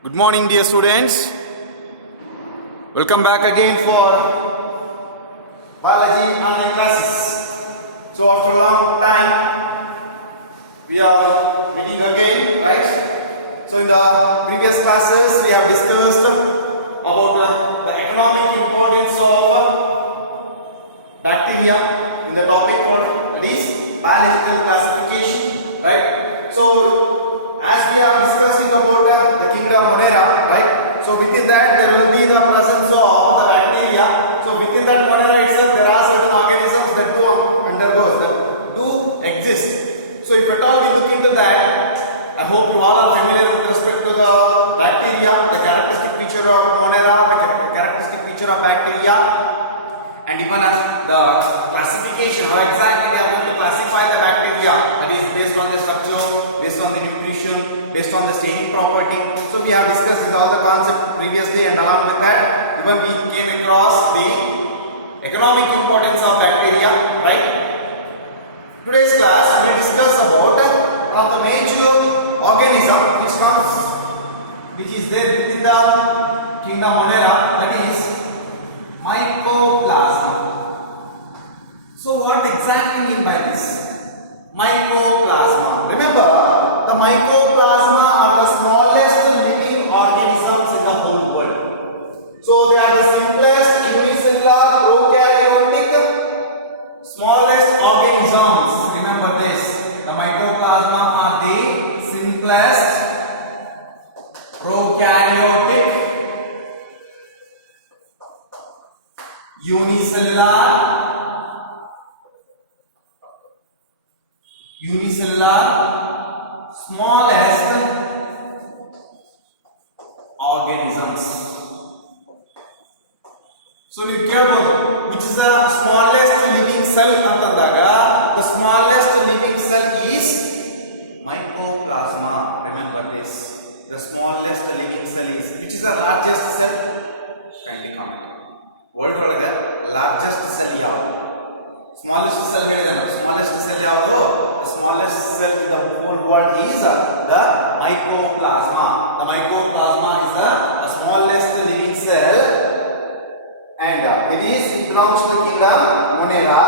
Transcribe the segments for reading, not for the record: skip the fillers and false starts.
Good morning, dear students. Welcome back again for biology online classes. So after a long time, we are meeting again, right? So in the previous classes, we have discussed about the economic importance of bacteria in the topic called, that is, biological classification, right? So as we are discussing about the kingdom Monera, right? So within that there will be the presence of the bacteria. So within that Monera itself there are certain organisms that do exist. So if at all we look into that, I hope you all are familiar with respect to the bacteria, the characteristic feature of Monera, the characteristic feature of bacteria, and even the classification, how exactly they are going to classify the bacteria, that is based on the structure, based on the nutrition, based on the staining property. So we have discussed all the concepts previously, and along with that even we came across the economic importance of bacteria, right? Today's class we will discuss about one of the major organism which is there within the kingdom Monera, that is mycoplasma. So what exactly mean by this? Mycoplasma. Remember, the mycoplasma are the smallest living organisms in the whole world. So they are the simplest unicellular prokaryotic smallest organisms. Remember this. The mycoplasma are the simplest prokaryotic unicellular smallest organisms. So you care about which is the smallest living cell antandaga, the smallest living cell is mycoplasma. Remember this. The smallest living cell is, which is the largest cell? Kindly comment. World ಒಳಗೆ largest cell ಯಾವುದು? Smallest cell ಹೇಳಿದಲ್ಲ, smallest cell ಯಾವುದು? The smallest cell in the whole world is the mycoplasma. The mycoplasma is the smallest living cell, and it belongs to the kingdom Monera.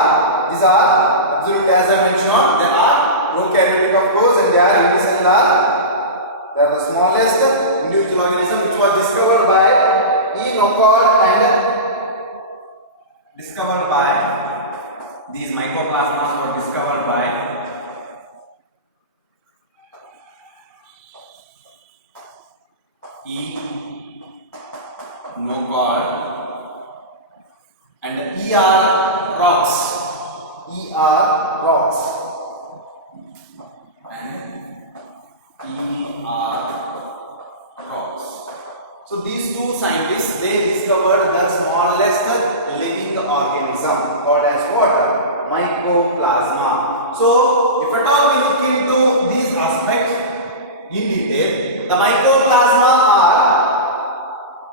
These are absolute, as I mentioned, they are prokaryotic of course, and they are unicellular. They are the smallest individual organism which was discovered by these mycoplasmas were discovered by E. Nocard and E.R. Rocks. E.R. Rocks and E.R. Rocks. So these two scientists, they discovered the smallest living organism called as what? Mycoplasma. So if at all we look into these aspects in detail, the mycoplasma are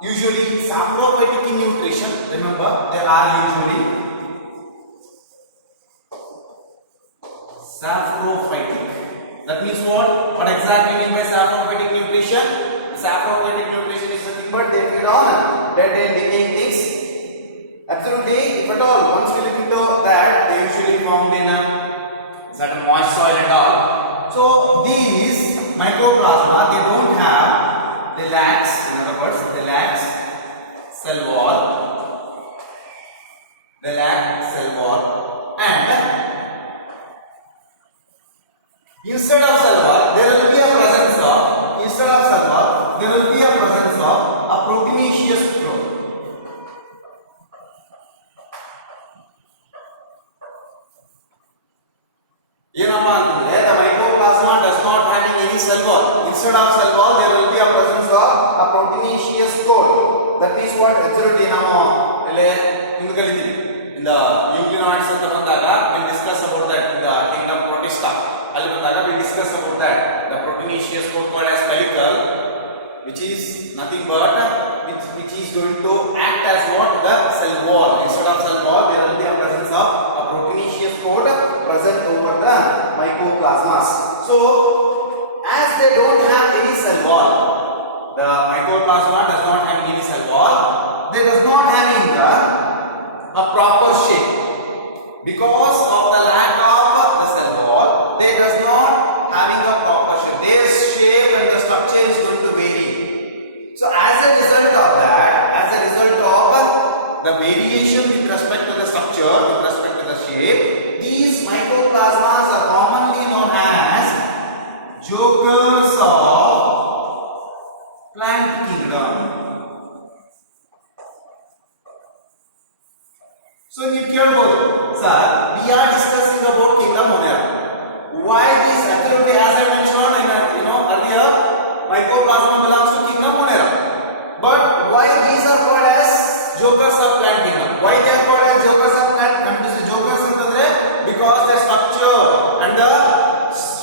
usually saprophytic in nutrition. Remember, they are usually saprophytic. That means what? What exactly mean by saprophytic nutrition? Saprophytic nutrition is nothing but they feed on dead and decaying things. Absolutely, if at all, once we look into that, they usually found in a certain moist soil and all. So these mycoplasma, they don't have, they lacks, in other words, they lacks cell wall. They lack cell wall, and instead of cell wall, there will be a presence of, instead of cell wall, there will be a presence of a proteinaceous growth. The mycoplasma does not having any cell wall. Instead of cell wall, there will be a presence of a proteinaceous core. That is what absolutely now in the euglenoids anta bandaga we'll discuss about that in the kingdom Protista. Ali bandaga we'll discuss about that. The proteinaceous core called as pellicle, which is nothing but which is going to act as what? The cell wall. Instead of cell wall, there will be a presence of a proteinaceous core present over the mycoplasmas. So as they don't have any cell wall, the mycoplasma does not have any cell wall. They does not having a proper shape because of the lack of the cell wall. They does not having a proper shape. Their shape and the structure is going to vary. So as a result of that, as a result of the variation with respect to the structure, with respect to the shape, these mycoplasmas are commonly known as jokers of plant kingdom. So you ಕೇಳಬಹುದು, sir, we are discussing about kingdom Monera. Why these absolutely, as I mentioned in earlier, mycoplasma belongs to kingdom Monera. But why these are called as jokers of plant kingdom? Why they are called as jokers of plant? Jokers ಅಂತಂದ್ರೆ because their structure and the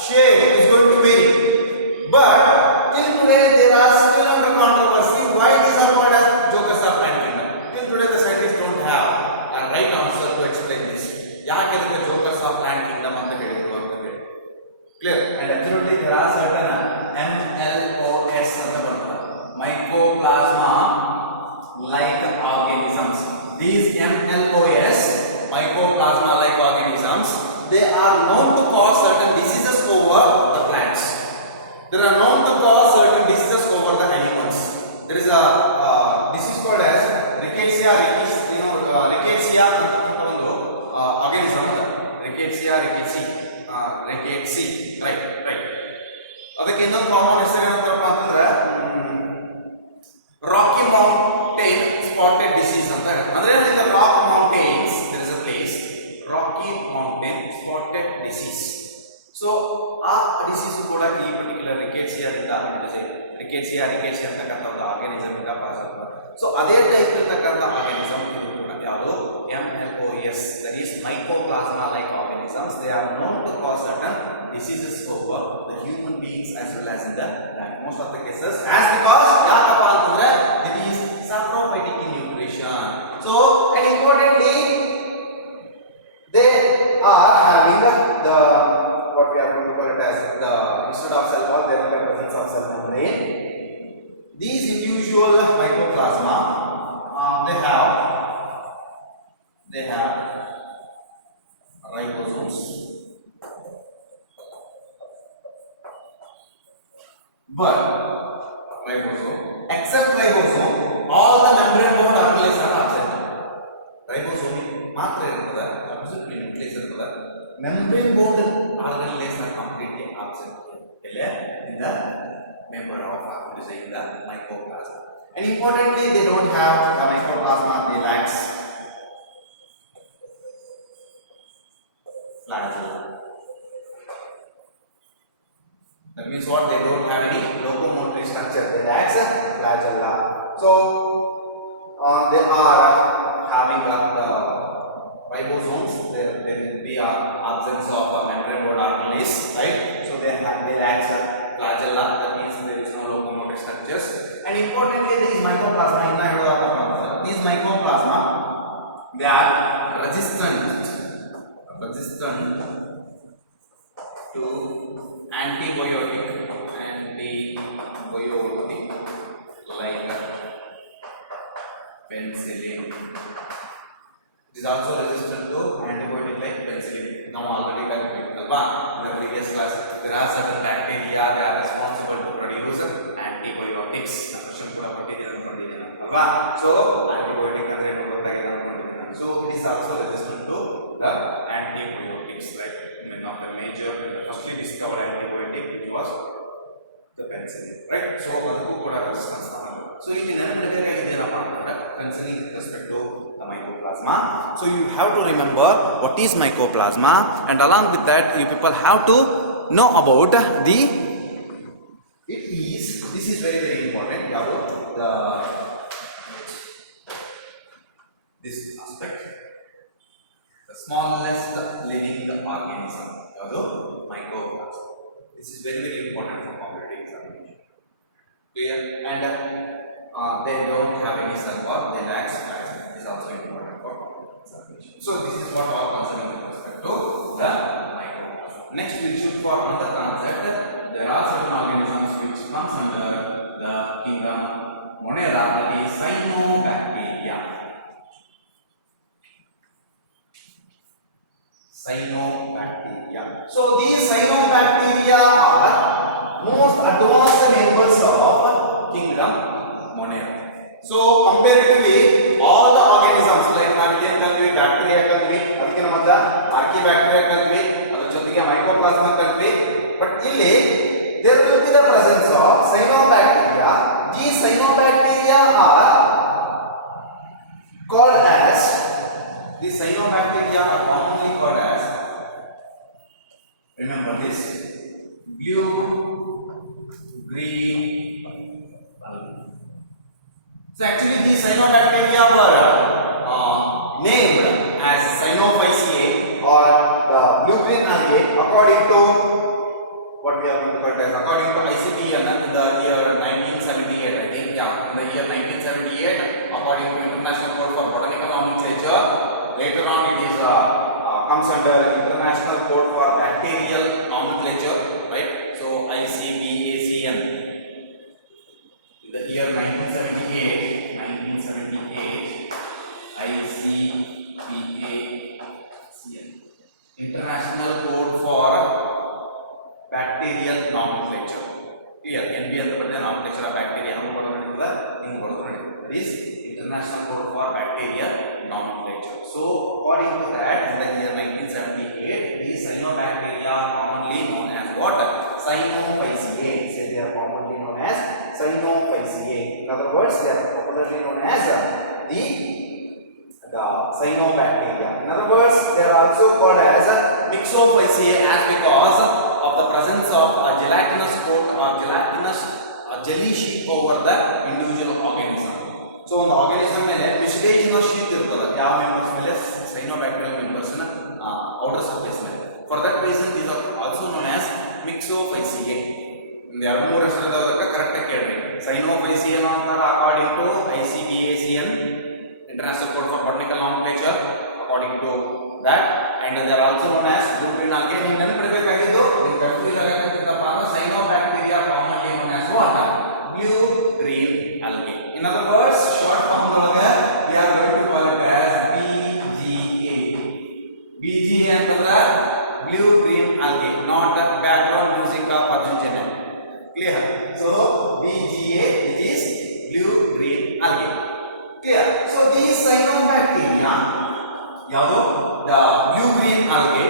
shape is going to vary. But till today there are still under controversy why these are called as jokers of plant kingdom. Till today the scientists don't have a right answer to explain this. ಯಾಕೆ ಇದಕ್ಕೆ jokers of plant kingdom ಅಂತ ಹೇಳಿದ್ರು ಅಂತ ಹೇಳಿ. Clear? And absolutely there are certain MLOS ಅಂತ ಬರ್ತದೆ. Mycoplasma like organisms. These MLOS, mycoplasma like organisms, they are known to cause certain diseases over the plants. They are known to cause certain diseases over the animals. There is a disease called as rickettsia organism. Rickettsia, right. ಅದಕ್ಕೆ ಇನ್ನೊಂದು common ಹೆಸರು ಏನಂತಪ್ಪ ಅಂತಂದ್ರೆ rakhi mountain spotted disease ಅಂತ. ಅಂದ್ರೆ in the rock mountains there is a place, Rocky Mountain spotted disease. So ಆ disease ಕೂಡ ಈ particular ರಿಕೆಟ್ಸಿಯಾ ಅಂತಕ್ಕಂಥ ಒಂದು ಆರ್ಗಾನಿಸಮ್ ಇಂದ ಪಾಸ್ ಆಗುತ್ತೆ. ಸೊ ಅದೇ ಟೈಪ್ ಇರತಕ್ಕಂಥ ಆರ್ಗಾನಿಸಮ್ ಇದು ಕೂಡ ಯಾವುದು MLOS, that is mycoplasma like organisms. They are known to cause certain diseases over the human beings as well as in the plant. Most of the cases as because ಯಾಕಪ್ಪ ಅಂತಂದ್ರೆ it is saprophytic in nutrition. So and importantly they are having the what we are going to call it as the instead of cell wall there is the presence of cell membrane. These individual mycoplasma they have ribosomes, but except ribosome all the membrane bound organelles are absent. Ribosome ಮಾತ್ರ ಇರುತ್ತದೆ, absolutely nucleus ಇರುತ್ತದೆ. Membrane bound organelles are completely absent in the member of the mycoplasma. And importantly, they don't have the mycoplasma, they lacks flagella. That means what? They don't have any locomotory structure. They lack flagella. So they are having the ribosomes. There will be an absence of membrane bound organelles, right? So they lack flagella. That means there is no locomotory structures. And importantly, these mycoplasma, these mycoplasma, they are resistant to antibiotic like penicillin. It is also resistant to antibiotic like penicillin. Now already calculated in the previous class. There are certain bacteria that are responsible to produce antibiotics. So antibiotic so it is also resistant to the antibiotics, right? One of the major firstly discovered antibiotic which was the penicillin, right? So ಅದಕ್ಕೂ ಕೂಡ resistance so ಇಲ್ಲಿ ನೆನಪಿಡಬೇಕಾಗಿದ್ದೇನಪ್ಪ ಅಂತಂದ್ರೆ penicillin with respect to the mycoplasma. So you have to remember what is mycoplasma, and along with that you people have to know about this is very important. This aspect, the smallest living organism, mycoplasma. This is very important for competitive examination. Clear? And they don't have any cell wall, they lack flagella. This is also important for competitive examination. So this is what all concerning with respect to the mycoplasma. Next we should for another concept. There are certain organisms which comes under the kingdom Monera, that is cyanobacteria. Cyanobacteria. So these cyanobacteria are most advanced members of kingdom Monera. So comparatively, all the organisms like bacteria kalvi, ಅದಕ್ಕೆ ನಮ್ಮದ archaebacteria kalvi, ಅದರ ಜೊತೆಗೆ mycoplasma kalvi, but ಇಲ್ಲಿ there will be the presence of cyanobacteria. These cyanobacteria are called as commonly called as, remember this, blue, green, so actually these cyanobacteria were named as Cyanophyceae or the blue-green algae according to what we are going to call it as, according to ICBN in the year 1978, I think, yeah, in the year 1978, according to International Code for Botanical Nomenclature. Later on it is comes under International Code for Bacterial Nomenclature, right? So ICBACN. In the year 1978, ICBACN, International Code for Bacterial Nomenclature. Here, NB and the nomenclature of bacteria. That is International Code for Bacterial Nomenclature. So, according to that, in the year 1978, these cyanobacteria are commonly known as what? Cyanophyceae. So, they are commonly known as Cyanophyceae. In other words, they are popularly known as the cyanobacteria. In other words, they are also called as Mixophyceae as because of the presence of a gelatinous coat or gelatinous jelly sheet over the individual organism. So, on the organism ಮೇಲೆ ಮಿಶ್ಲೇಜಿನ sheet ಇರ್ತದೆ ಯಾವ members ಮೇಲೆ cyanobacterial members ನ outer surface ಮೇಲೆ. For that reason, these are also known as Mixophyceae. ಒಂದು ಎರಡು ಮೂರು ಹೆಸರಿದ್ದಕ್ಕೆ correct ಆಗಿ ಕೇಳ್ರಿ. Cyanophyceae ಅಂತಾರೆ according to ICBACN, International Code for Botanical Nomenclature, according to that, and they are also known as blue-green algae. ನೀವು ನೆನಪಿಡಬೇಕಾಗಿದ್ದು ನೀವು confuse ಆಗಬೇಕಂತಪ್ಪ ಅಂದ್ರೆ cyanobacteria commonly known as what? Blue-green algae. In other words, short form ಒಳಗೆ we are going to call it as BGA. BGA ಅಂತಂದ್ರೆ blue-green algae, not the background music of Arjun Chennai. Clear? So BGA, which is blue-green algae. Clear? So these cyanobacteria, the blue-green algae,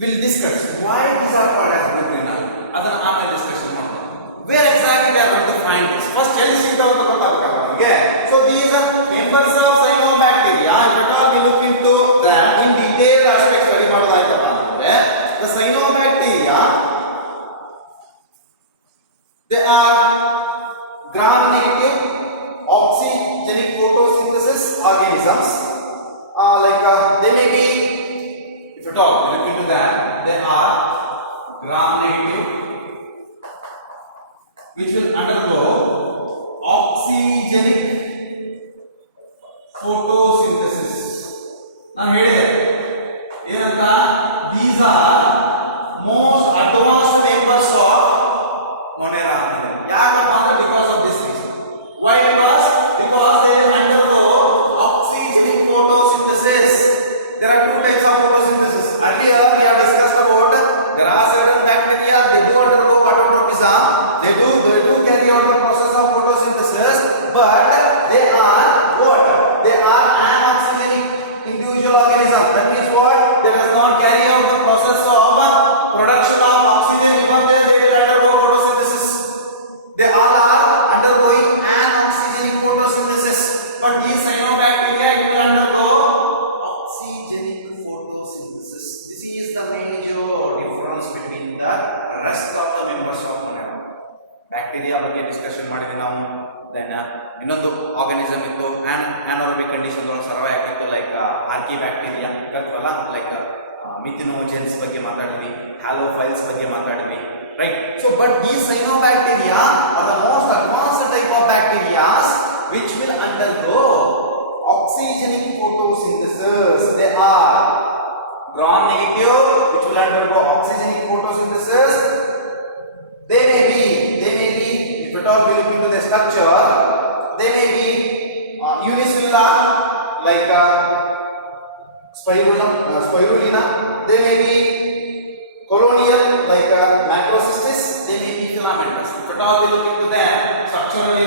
will discuss why these are called as blue-green algae. ಅದನ್ನ ಆಮೇಲೆ discussion ಮಾಡೋಣ. Where exactly we are going to find this? First, ಎಲ್ಲಿ ಸಿಗ್ತಾವ ಅಂತ ಗೊತ್ತಾಗಬೇಕು ನಮಗೆ. So these are members of cyanobacteria. If at all we look into them in detail aspect study ಮಾಡೋದಾಯ್ತಪ್ಪ ಅಂದ್ರೆ, the cyanobacteria, they are gram-negative oxygenic photosynthesis organisms. They may be, if at all we look into them, they are gram-negative, which will undergo oxygenic photosynthesis. Now here, these are most advanced members of Monera. Because of this reason. Why? Because they undergo oxygenic photosynthesis. There are two types of photosynthesis. Earlier we have discussed about there are certain bacteria, they do undergo phototropism. They do carry out the process of photosynthesis, but they are what? They are anoxygenic individual organisms. That means what? They does not carry out the process of production of oxygen, even they will undergo photosynthesis. They all are undergoing anoxygenic photosynthesis, but these cyanobacteria will undergo oxygenic photosynthesis. This is the major difference between the rest of the members of Monera. Bacteria ಬಗ್ಗೆ discussion ಮಾಡಿದ್ವಿ ನಾವು. Then ಇನ್ನೊಂದು organism ಇತ್ತು anaerobic condition ಒಳಗೆ survive ಆಗ್ತಿತ್ತು, like ಆರ್ಕಿಬ್ಯಾಕ್ಟೀರಿಯಾ ಗೊತ್ತಲ್ಲ, like ಮಿಥಿನೋಜೆನ್ಸ್ ಬಗ್ಗೆ ಮಾತಾಡಿದ್ವಿ, ಹ್ಯಾಲೋಫೈಲ್ಸ್ ಬಗ್ಗೆ ಮಾತಾಡಿದ್ವಿ, right? So but these cyanobacteria are the most advanced type of bacteria which will undergo oxygenic photosynthesis. They are gram-negative, which will undergo oxygenic photosynthesis. They may be, if at at all we look into the structure, they may be unicellular like spirulina, they may be colonial like macrocystis, they may be filamentous. If at all we look into them structurally,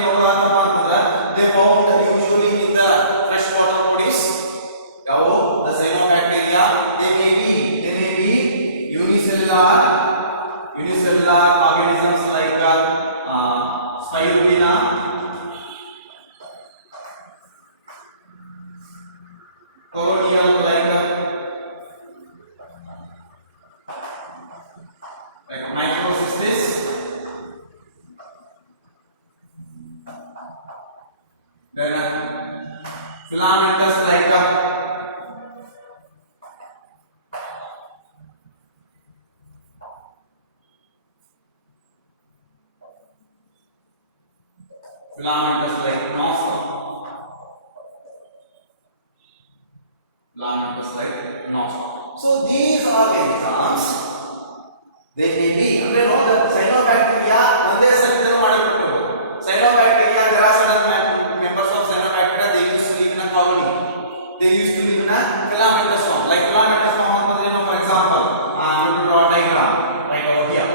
they found usually in the freshwater bodies. Now the cyanobacteria, they may be unicellular organisms like spirulina, colonial like microcystis, then filamentous like nostril. So these organisms, they may be the cyanobacteria. Cyanobacteria, there are certain members of cyanobacteria, they used to live in a colony. They used to live in a filamentous form. Like filamentous form, for example, you draw a diagram right over here.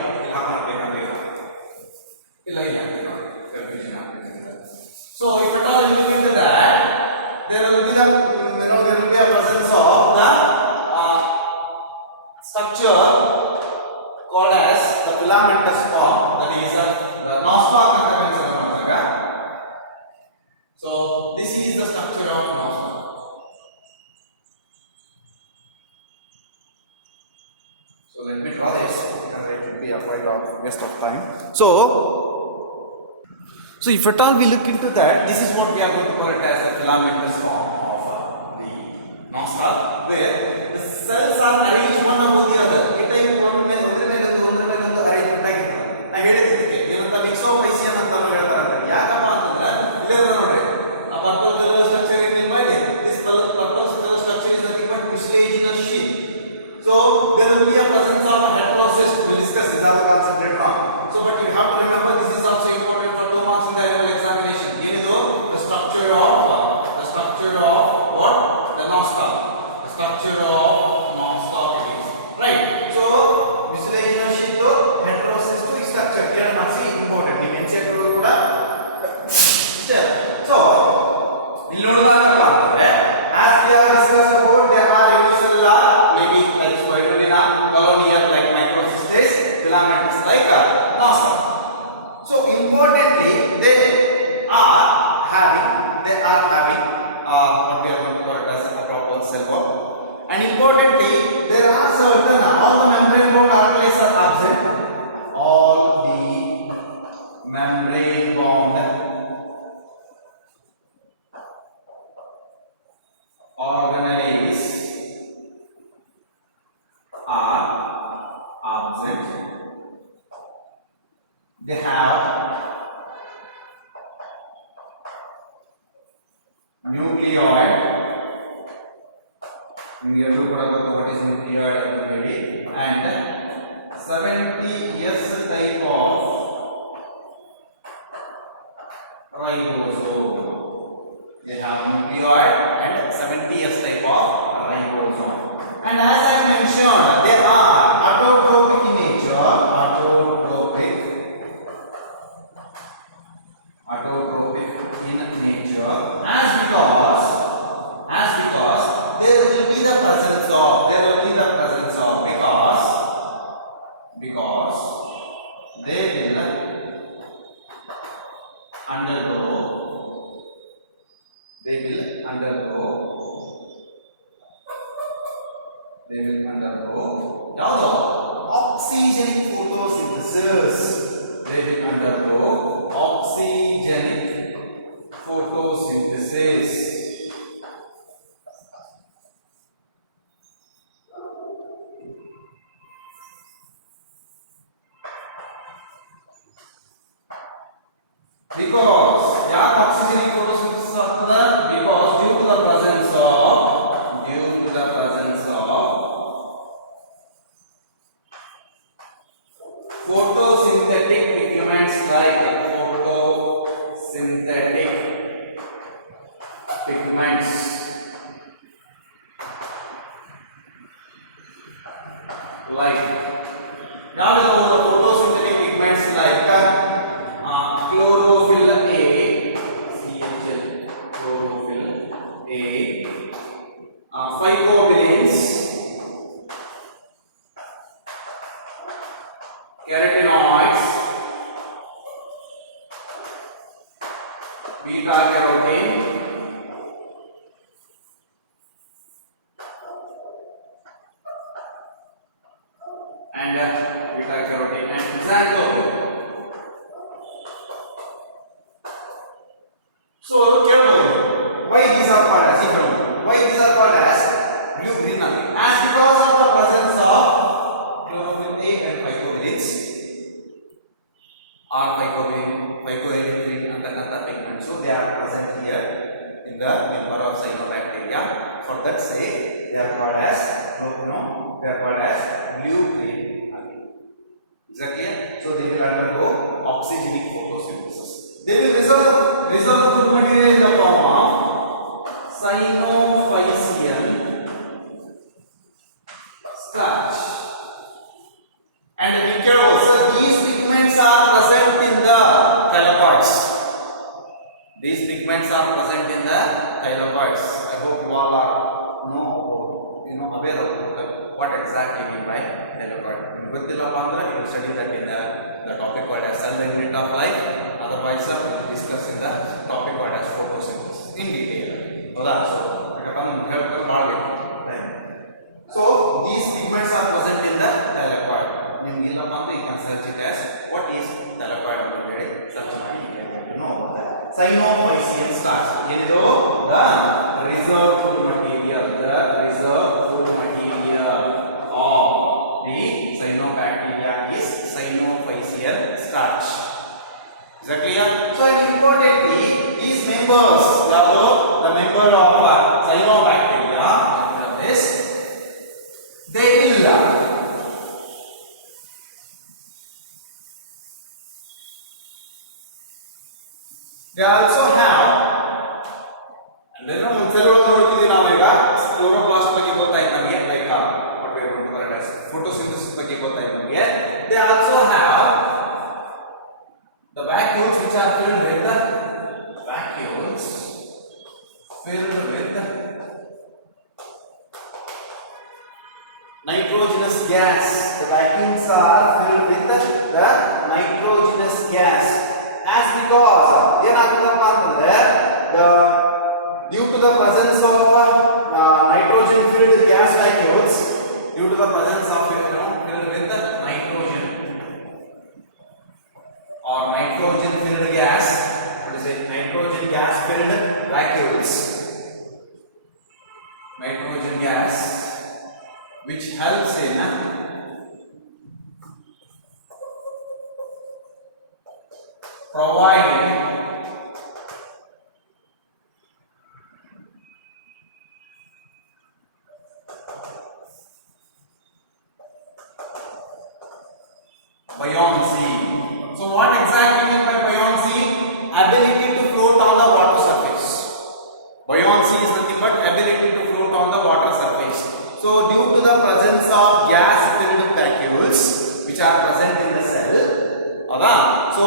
So if at all you look into that, there will be a presence of the structure called as the filamentous form, that is the nostril. So this is the structure of nostril. So let me draw this, and it will be a quite a waste of time. So if at all we look into that, this is what we are going to call it as the filamentous form of the nostril, where the cells are arranged one above the other. It is one arrangement ಆಗಿರುತ್ತೆ. ನಾ ಹೇಳಿದ್ದಕ್ಕೆ ಏನಂತ ಮಿಕ್ಸೋಪೈಸಿಯಂ ಅಂತ ಹೇಳ್ತಾರೆ. ಯಾಕಪ್ಪ ಅಂತಂದ್ರೆ ಇಲ್ಲೇ ನೋಡ್ರಿ, ಆ ಪರ್ಪಲ್ ಸ್ಟ್ರಕ್ಚರ್ ಇದೆ ಮಾಡಿ. This purple structure is nothing but mucilagous sheath. So there will be a presence of a heterocyst. We'll discuss this other concept later on. So but you have to remember, this is also important for 2 marks in the annual examination. The structure of what? The nostril. The structure of nostril it is. Right. So mucilagous sheath to heterocystic structure. Here must be important. You mentioned to kuda. So ಇಲ್ಲಿ ನೋಡೋದಾದ್ರೆ as we have discussed about, there are unicellular, maybe like spirulina, colonial like microcystis, filamentous like nostril. So importantly, they are having what we are going to call it as a proper cell wall. And importantly, there are certain, all the membrane bound organelles are absent. All the membrane bound organelles are absent. They have nucleoid. We have to put what is nucleoid and 70s type of ribosome. They have nucleoid and 70s type of ribosome. And as I mentioned, they are autotrophic in nature. Autotrophic in nature, as because there will be the presence of because they will undergo ಯಾವುದು oxygenic photosynthesis. They will undergo oxygenic photosynthesis. Because ಯಾಕೆ oxygenic photosynthesis ಆಗ್ತದೆ? Because due to the presence of photosynthetic pigments like photosynthetic beta carotene and beta carotene and xanthine. So why these are called as why these are called as blue green nothing? As because of the presence of chlorophyll A and phycobilins or phycoerythrin and other pigments. So they are present here in the member of cyanobacteria. For that say they are called as they are called as blue green algae. Is that clear? So they will undergo oxygenic photosynthesis. They will reserve the food material in the form of cyanophyceal starch and pickerose. So these pigments are present in the thylakoids. These pigments are present in the thylakoids. I hope you all are aware of what exactly mean by thylakoid. You will study that in the topic called as cell unit of life. Otherwise, we will discuss in the topic called as photosynthesis in detail. So these pigments are present in the thylakoid. You can search it as what is thylakoid. Search you know that. Cyanophyceal starch. The reserved food material. The reserved food material of the cyanobacteria is cyanophyceal starch. Is that clear? So importantly, these members, the member of cyanobacteria, they will they also have, and then chloroplast ಬಗ್ಗೆ ಗೊತ್ತಾಯ್ತು ನಮಗೆ, like what we are going to call it as photosynthesis ಬಗ್ಗೆ ಗೊತ್ತಾಯ್ತು ನಮಗೆ. They also have the vacuoles which are filled with nitrogenous gas. The vacuoles are filled with the nitrogenous gas. As because due to the presence of nitrogen filled gas vacuoles, due to the presence of filled with the nitrogen or nitrogen filled gas, what is it? Nitrogen gas filled vacuoles, nitrogen gas, which helps in providing buoyancy. So what exactly mean by buoyancy? Ability to float on the water surface. Buoyancy is nothing but ability to float on the water surface. So due to the presence of gas filled vacuoles which are present in the cell, so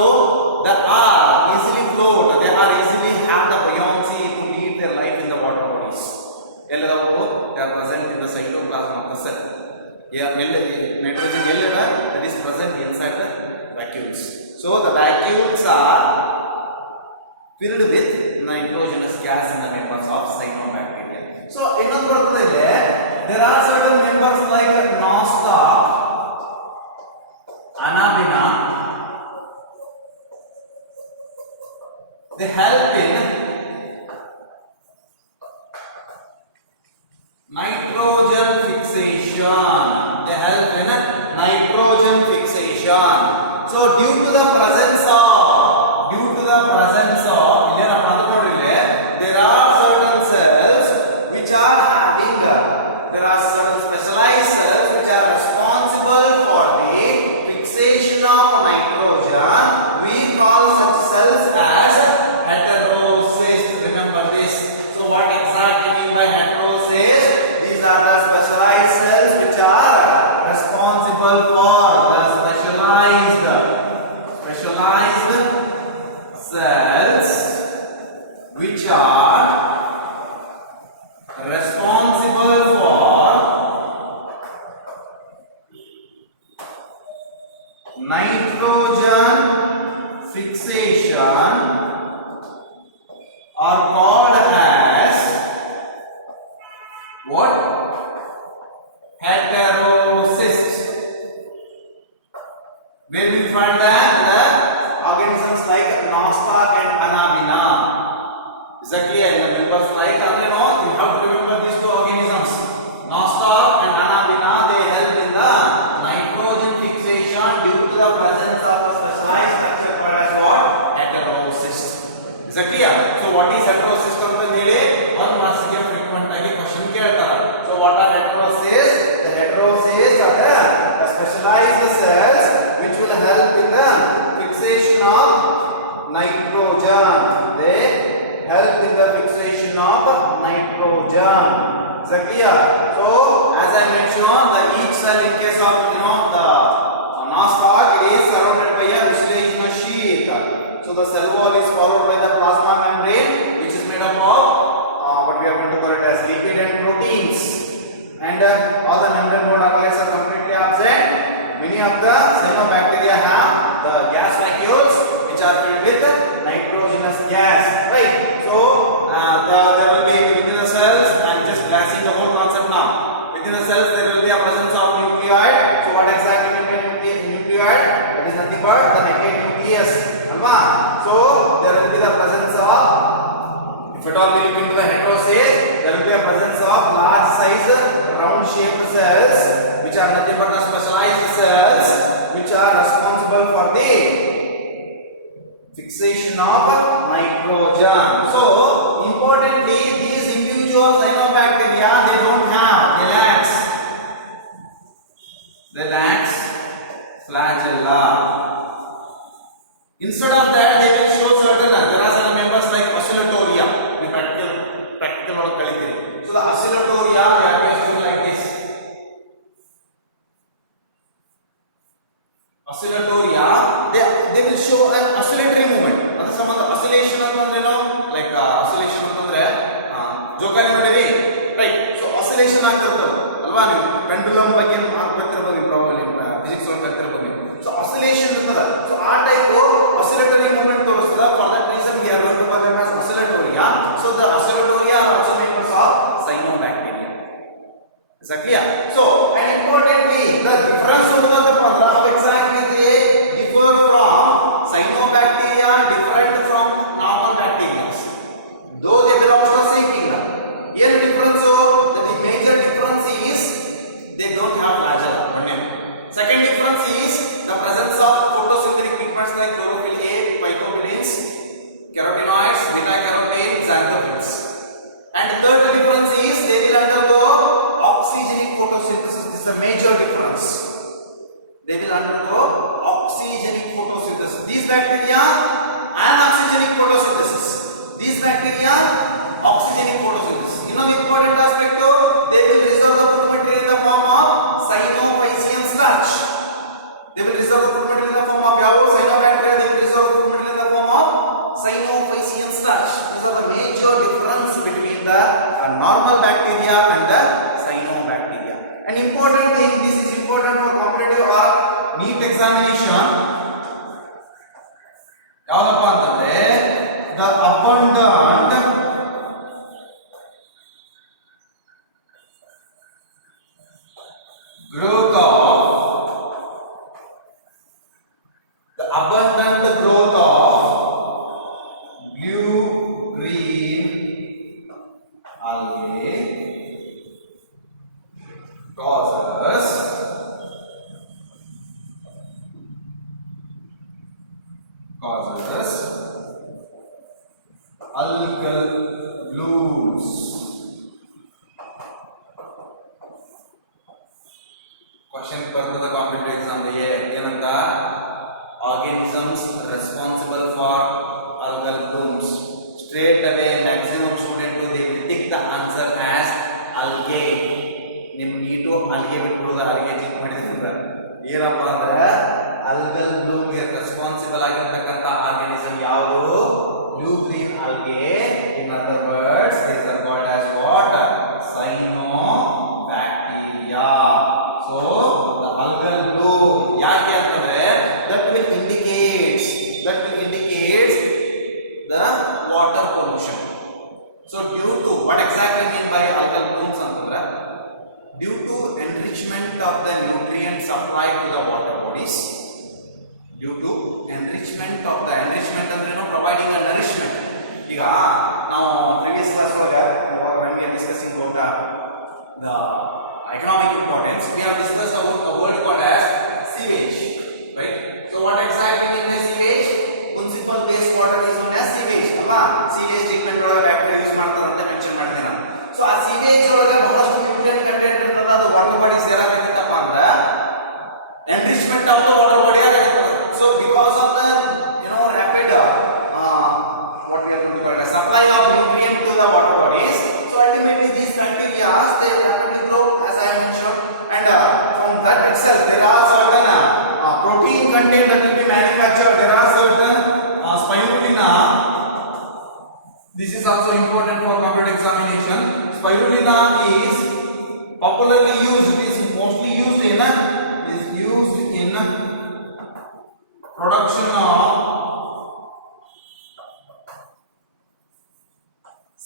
they are easily float, they are easily have the buoyancy to lead their life in the water bodies. They are present in the cytoplasm of the cell. Nitrogen that is present inside the vacuoles. So the vacuoles are filled with nitrogenous gas in the members of cyanobacteria. So there are certain members like nostoc, anabina. They help in nitrogen fixation. They help in nitrogen fixation. So due to the presence of there are certain cells which are having there are certain specialized cells which are responsible for the fixation of nitrogen. We call such cells as heterocysts. Remember this. So what exactly mean by heterocysts? These are the specialized cells which are responsible for the specialized cells which are responsible for nitrogen fixation are called as what? Heterocysts. Where we find the organisms like nostoc and anabina. Is that clear? In the members like you have to remember these two organisms. Nostoc and anabina, they help in the nitrogen fixation due to the presence of a specialized structure called as what? Heterocyst. Is that clear? So what is heterocyst ಅಂತ ಹೇಳಿ 1 marks ಗೆ frequent ಆಗಿ question ಕೇಳ್ತಾರೆ. So what are heterocysts? The heterocysts are the specialized cells which will help in the fixation of nitrogen. They help in the fixation of nitrogen. Is that clear? So as I mentioned, the each cell in case of the nostoc, it is surrounded by a vitelliginous sheath. So the cell wall is followed by the plasma membrane, which is made up of what we are going to call it as lipid and proteins. And all the membrane bound organelles are completely absent. Many of the cyanobacteria have the gas vacuoles which are filled with nitrogenous gas, right? So there will be within the cells, I am just glassing the whole concept now. Within the cells there will be a presence of nucleoid. So what exactly can be nucleoid? That is nothing but the naked nucleus, alva. So there will be the presence of, if at all we look into the heterocyst, there will be a presence of large size round shaped cells which are nothing but the specialized cells which are responsible for the fixation of nitrogen. So importantly, these individual cyanobacteria, they don't have, they lack flagella. Instead of that, they will show certain, there are some members like oscillatoria. We practical kalitiri. So the oscillatoria, they appear to like this. Oscillatoria, they will show an oscillatory movement. That's some of the oscillation like oscillation jokali nodiri, right? So oscillation ಆಗ್ತಿರ್ತವೆ ಅಲ್ವಾ? ನೀವು pendulum ಬಗ್ಗೆ ಮಾತಾಡ್ತಿರ್ಬೋದು probably physics ಒಳಗೆ ಕಲ್ತಿರ್ಬೋದು. So oscillation ಇರ್ತದ. So ಆ type oscillatory movement ತೋರಿಸ್ತದ. For that reason we are going to call them as oscillatoria. So the oscillatoria are also members of cyanobacteria. Is that clear? So and importantly, the difference how exactly they differ from cyanobacteria, different from normal bacteria. Though they belong to the same kingdom, here the difference, the major difference is they don't have flagella. Second difference is the presence of photosynthetic pigments like chlorophyll A, phycobilins, carotenoids, beta carotene, xanthophylls. And third difference is they will undergo oxygenic photosynthesis. This is a major difference. They will undergo oxygenic photosynthesis. These bacteria anaxygenic photosynthesis. These bacteria oxygenic photosynthesis. Important aspect though, they will resolve the food material in the form of cyanophycean starch. They will resolve the food material in the form of cyanobacteria. They will resolve the food material in the form of cyanophycean starch. These are the major difference between the normal bacteria and the cyanobacteria. And important thing, this is important for competitive or NEET examination. ಯಾವದಪ್ಪ ಅಂತಂದ್ರೆ the abundant growth of blue green algae causes algal blooms. Question ಬರ್ತದ competitive exam ಗೆ ಏನಂತ organisms responsible for algal blooms. Straight away maximum student they will take the answer as algae. ನಿಮ್ NEET algae ಬಿಟ್ಬಿಡೋದು algae check ಮಾಡಿದ್ರೆ ಏನಪ್ಪ ಅಂದ್ರೆ algal bloom ಗೆ responsible ಆಗಿರತಕ್ಕಂತ organism ಯಾವುದು? blue green algae. In other words, these are called as what? Cyanobacteria. So the algal bloom ಯಾಕೆ ಅಂತಂದ್ರೆ that will indicate the water pollution. ಅಲ್ವಾ sewage treatment ಒಳಗೆ bacteria use ಮಾಡ್ತಾರೆ ಅಂತ ಮೆನ್ಷನ್ ಮಾಡ್ತೀನಿ ನಾನು. ಸೊ ಆ ಸಿವೇಜ್ ಒಳಗೆ ಬಹಳಷ್ಟು ನ್ಯೂಟ್ರಿಯೆಂಟ್ ಕಂಟೆಂಟ್ ಇರ್ತದ, ಅದು ವಾಟರ್ ಬಾಡಿ ಸೇರಾಕತ್ತಪ್ಪ ಅಂದ್ರೆ enrichment of the water body ಆಗುತ್ತೆ. So because of the rapid what we are going to call as supply of nutrient to the water bodies, so ultimately these bacteria they rapidly grow as I have mentioned, and from that itself there are certain protein content that will be manufactured. There are certain spirulina. This is also important for computer examination. Spirulina is popularly used, is mostly used in production of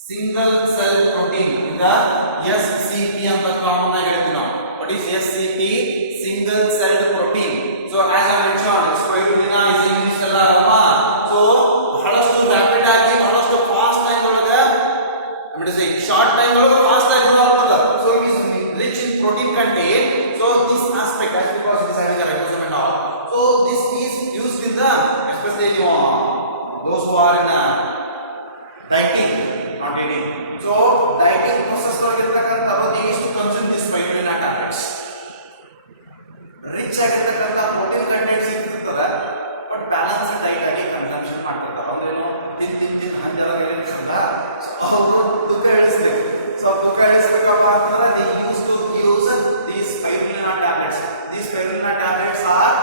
single cell protein. The SCP ಅಂತ common ಆಗಿ ಹೇಳ್ತೀವಿ ನಾವು. What is SCP? Single celled protein. So as I mentioned, spirulina is a unicellular ಅಲ್ವಾ. So ಬಹಳಷ್ಟು rapid ಆಗಿ ಬಹಳಷ್ಟು fast time ಒಳಗೆ short time ಒಳಗೆ fast ಆಗಿ grow ಆಗ್ತದೆ. So it is rich in protein content. So this aspect, that's because it is having a ribosome and all. So this is used in the, especially those who are in dieting, not eating. So dieting process ಒಳಗೆ ಇರತಕ್ಕಂತವರು they used to consume this spirulina tablets. Rich ಆಗಿರತಕ್ಕಂತ protein content ಸಿಗ್ತಿರ್ತದೆ, but balance diet ಆಗಿ consumption ಮಾಡ್ತಿರ್ತಾರೆ. ಅಂದ್ರೇನು ತಿನ್ ಹಂಜರ ಇರಲ್ಲ, ಅವರು ತೂಕ ಇಳಿಸ್ಬೇಕು. ಸೊ ತೂಕ ಇಳಿಸ್ಬೇಕಪ್ಪ ಅಂತಂದ್ರೆ they used to use these spirulina tablets. These spirulina tablets are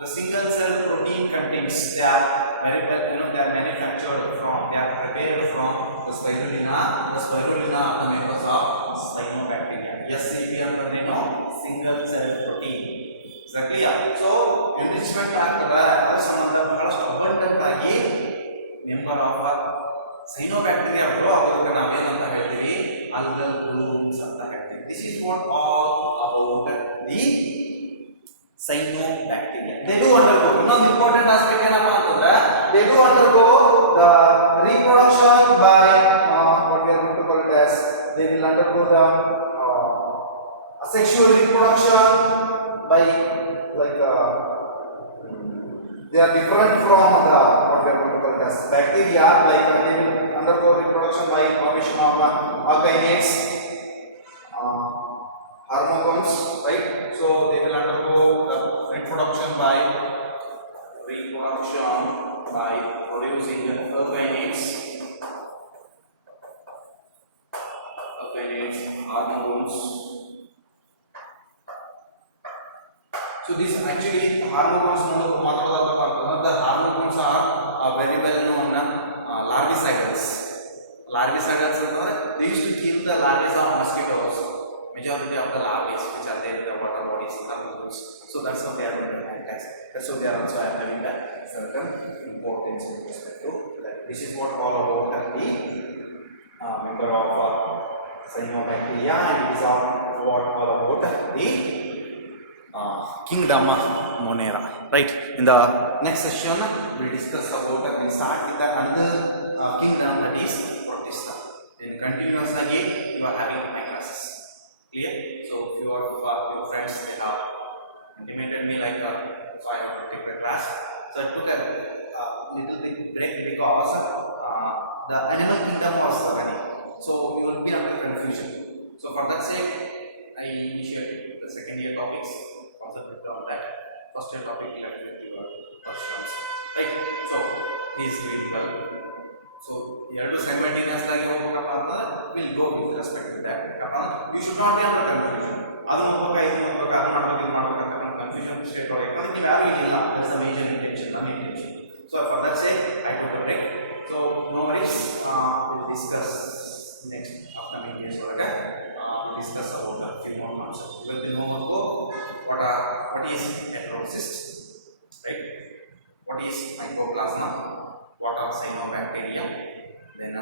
the single cell protein contents. They are very well, they are manufactured from, they are prepared from the spirulina are the members of cyanobacteria. SCP ಅಂತಂದ್ರೇನು single cell protein. Exactly. So enrichment ಆಗ್ತದೆ, ಅದರ ಸಂಬಂಧ ಬಹಳಷ್ಟು abundant ಆಗಿ member of cyanobacteria ಅವರು ಅದಕ್ಕೆ ನಾವೇನಂತ ಹೇಳ್ತೀವಿ, algal blooms ಅಂತ ಹೇಳ್ತೀವಿ. This is what all about the cyanobacteria. They do undergo, ಇನ್ನೊಂದು ಇಂಪಾರ್ಟೆಂಟ್ ಆಸ್ಪೆಕ್ಟ್ ಏನಪ್ಪ ಅಂತಂದ್ರೆ they do undergo the reproduction by what we are going to call it as, they will undergo the asexual reproduction by like they are different from the what we are going to call it as bacteria, like they will undergo reproduction by formation of kinase, hormones, right? So they will undergo the reproduction by producing alkinates, hormones. So these actually hormones ಮಾತಾಡೋದಪ್ಪ ಅಂತಂದ್ರೆ the hormones are very well known larvicidals. Larvicidals ಅಂತಂದ್ರೆ they used to kill the larvae of mosquitoes. Majority of the larvae which are there in the water bodies are those. So that's how they are going to act as. That's how they are also having a certain importance in respect to that. This is what all about the member of cyanobacteria, and it is all about the kingdom Monera. Right. In the next session, we discuss about. We start with another kingdom, that is Protista. Then continuously you are having my classes. Clear? So if you are your friends, they have intimated me like so I have to take the class. So I took a little bit break because the animal kingdom was running. So you will be under confusion. So for that sake, I initiated the second year topics. Concentrate on that. First year topic like your questions. Right? So these doing well. So ಎರಡು simultaneously ಆಗಿ ಹೋಗಬೇಕಪ್ಪ ಅಂತಂದ್ರೆ we'll go with respect to that. You should not be under confusion. ಅದನ್ನ ಹೋಗಬೇಕು, ಇದು ಹೋಗಬೇಕು, ಅದು ಮಾಡಬೇಕು, ಇದು ಮಾಡಬೇಕು ಅಂತ confusion state ಒಳಗೆ ಅದಕ್ಕೆ ವ್ಯಾಲ್ಯೂ ಇಲ್ಲ. There is a major intention, non-intention. So for that sake, I took a break. So no worries. We'll discuss next upcoming days ಒಳಗೆ. Discuss about a few more concepts. With homework, what is heterocyst, right? What is mycoplasma? What are cyanobacteria? Then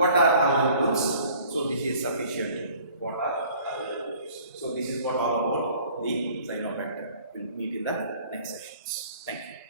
what are algal blooms? So this is sufficient. What are algal blooms? So this is what all about the cyanobacteria. We'll meet in the next sessions. Thank you.